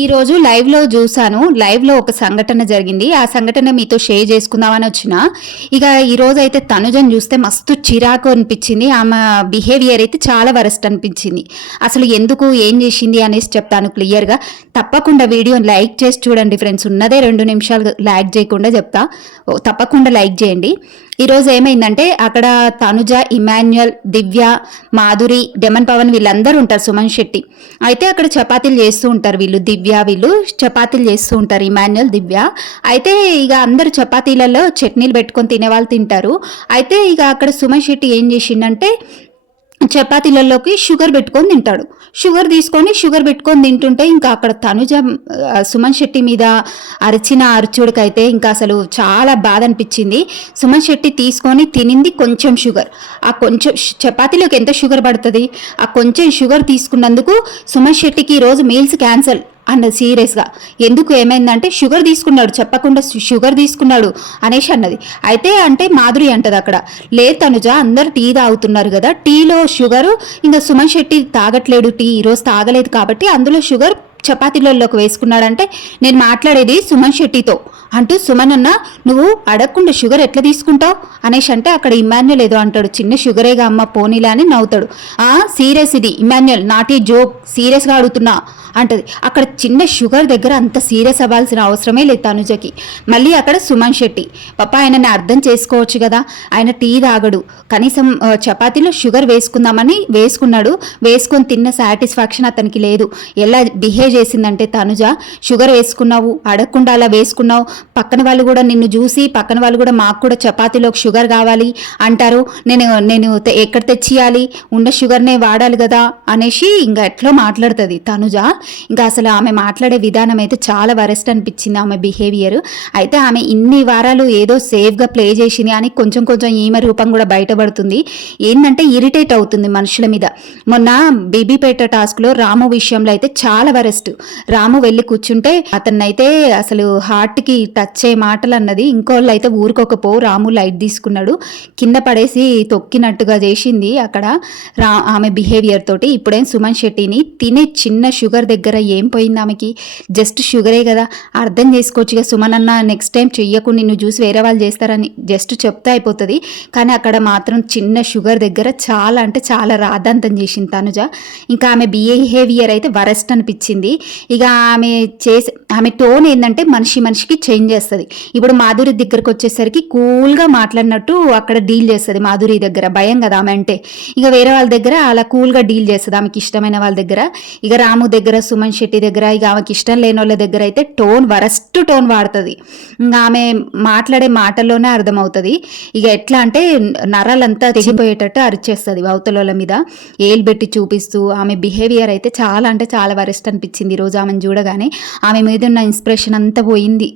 ఈరోజు లైవ్లో చూసాను. లైవ్లో ఒక సంఘటన జరిగింది. ఆ సంఘటన మీతో షేర్ చేసుకుందామని వచ్చిన. ఇక ఈరోజు అయితే తనుజను చూస్తే మస్తు చిరాకు అనిపించింది. ఆమె బిహేవియర్ అయితే చాలా వరస్ట్ అనిపించింది. అసలు ఎందుకు ఏం చేసింది అనేసి చెప్తాను క్లియర్గా. తప్పకుండా వీడియోని లైక్ చేసి చూడండి ఫ్రెండ్స్. ఉన్నదే 2 నిమిషాలు లైక్ చేయకుండా చెప్తా. తప్పకుండా లైక్ చేయండి. ఈరోజు ఏమైందంటే అక్కడ తనుజ, ఇమాన్యుయల్, దివ్య, మాధురి, డెమన్ పవన్ వీళ్ళందరూ ఉంటారు. సుమన్ శెట్టి అయితే అక్కడ చపాతీలు చేస్తూ ఉంటారు. వీళ్ళు చపాతీలు చేస్తూ ఉంటారు, ఇమాన్యుయల్, దివ్య. అయితే ఇక అందరు చపాతీలలో చట్నీలు పెట్టుకొని తినేవాళ్ళు తింటారు. అయితే ఇక అక్కడ సుమన్ శెట్టి ఏం చేసిందంటే చపాతీలలోకి షుగర్ పెట్టుకొని తింటాడు. షుగర్ పెట్టుకొని తింటుంటే ఇంకా అక్కడ తనుజ సుమన్ శెట్టి మీద అరిచిన అరుచుడికైతే ఇంకా అసలు చాలా బాధ అనిపించింది. సుమన్ శెట్టి తీసుకొని తినింది కొంచెం షుగర్. ఆ కొంచెం చపాతీలోకి ఎంత షుగర్ పడుతుంది? ఆ కొంచెం షుగర్ తీసుకున్నందుకు సుమన్ శెట్టికి ఈరోజు మీల్స్ క్యాన్సల్ అన్నది సీరియస్గా. ఎందుకు ఏమైందంటే షుగర్ తీసుకున్నాడు, చెప్పకుండా షుగర్ తీసుకున్నాడు అనేసి అన్నది. అయితే అంటే మాధురి అంటది అక్కడ, లేదు తనుజ అందరు టీ తాగుతున్నారు కదా, టీలో షుగరు ఇంకా సుమన్ శెట్టి తాగట్లేడు, టీ ఈరోజు తాగలేదు కాబట్టి అందులో షుగర్ చపాతీలలోకి వేసుకున్నాడంటే నేను మాట్లాడేది సుమన్ శెట్టితో అంటూ సుమన్ అన్న నువ్వు అడగకుండా షుగర్ ఎట్లా తీసుకుంటావు అనేసి అంటే అక్కడ ఇమాన్యుయల్ ఏదో అంటాడు, చిన్న షుగరేగా అమ్మ పోనీలా అని నవ్వుతాడు. సీరియస్ ఇది ఇమాన్యుయల్, నాట్ ఈ జోక్, సీరియస్గా అడుగుతున్నా అంటది. అక్కడ చిన్న షుగర్ దగ్గర అంత సీరియస్ అవ్వాల్సిన అవసరమే లేదు తనుజకి. మళ్ళీ అక్కడ సుమన్ శెట్టి, పాప ఆయనని అర్థం చేసుకోవచ్చు కదా, ఆయన టీ తాగడు, కనీసం చపాతీలో షుగర్ వేసుకుందామని వేసుకున్నాడు, వేసుకొని తిన్న సాటిస్ఫాక్షన్ అతనికి లేదు. ఎలా బిహేవ్ చేసిందంటే తనుజ, షుగర్ వేసుకున్నావు, అడగకుండా అలా వేసుకున్నావు, పక్కన వాళ్ళు కూడా నిన్ను చూసి పక్కన వాళ్ళు కూడా మాకు కూడా చపాతీలోకి షుగర్ కావాలి అంటారు, నేను ఎక్కడ తెచ్చియాలి, ఉన్న షుగర్నే వాడాలి కదా అనేసి ఇంకా ఎట్లా మాట్లాడుతుంది తనుజ. ఇంకా అసలు ఆమె మాట్లాడే విధానం అయితే చాలా వరెస్ట్ అనిపించింది ఆమె బిహేవియర్. అయితే ఆమె ఇన్ని వారాలు ఏదో సేఫ్గా ప్లే చేసింది అని కొంచెం ఈమె రూపం కూడా బయటపడుతుంది. ఏంటంటే ఇరిటేట్ అవుతుంది మనుషుల మీద. మొన్న బీబీపేట టాస్క్లో రాము విషయంలో అయితే చాలా వరెస్ట్. రాము వెళ్ళి కూర్చుంటే అతన్నైతే అసలు హార్ట్కి టచ్ అయ్యే మాటలు అన్నది. ఇంకోళ్ళు అయితే ఊరుకోకపో రాము లైట్ తీసుకున్నాడు, కింద పడేసి తొక్కినట్టుగా చేసింది అక్కడ ఆమె బిహేవియర్ తోటి. ఇప్పుడేం సుమన్ శెట్టిని తినే చిన్న షుగర్ దగ్గర ఏం పోయింది ఆమెకి, జస్ట్ షుగరే కదా, అర్థం చేసుకోవచ్చుగా సుమన్ అన్న, నెక్స్ట్ టైం చెయ్యకు, నిన్ను చూసి వేరే వాళ్ళు చేస్తారని జస్ట్ చెప్తే అయిపోతుంది. కానీ అక్కడ మాత్రం చిన్న షుగర్ దగ్గర చాలా అంటే చాలా రాద్ధాంతం చేసింది తనుజ. ఇంకా ఆమె బిహేవియర్ అయితే వరెస్ట్ అనిపించింది. ఇక ఆమె టోన్ ఏంటంటే మనిషికి చేంజ్ చేస్తుంది. ఇప్పుడు మాధురి దగ్గరకు వచ్చేసరికి కూల్గా మాట్లాడినట్టు అక్కడ డీల్ చేస్తుంది. మాధురి దగ్గర భయం కదా ఆమె అంటే, ఇక వేరే వాళ్ళ దగ్గర అలా కూల్గా డీల్ చేస్తుంది ఆమెకి ఇష్టమైన వాళ్ళ దగ్గర. ఇక రాము దగ్గర, సుమన్ శెట్టి దగ్గర, ఇక ఆమెకి ఇష్టం లేని వాళ్ళ దగ్గర అయితే వరస్ట్ టోన్ వాడుతుంది. ఇంకా ఆమె మాట్లాడే మాటల్లోనే అర్థమవుతుంది. ఇక ఎట్లా అంటే నరాలంతా తెగిపోయేటట్టు అరిచేస్తుంది అవతల మీద ఏలు పెట్టి చూపిస్తూ. ఆమె బిహేవియర్ అయితే చాలా అంటే చాలా వరెస్ట్ అనిపించింది ఈరోజు ఆమెను చూడగానే. ఆమె మీద ఉన్న ఇన్స్పిరేషన్ అంతా పోయింది.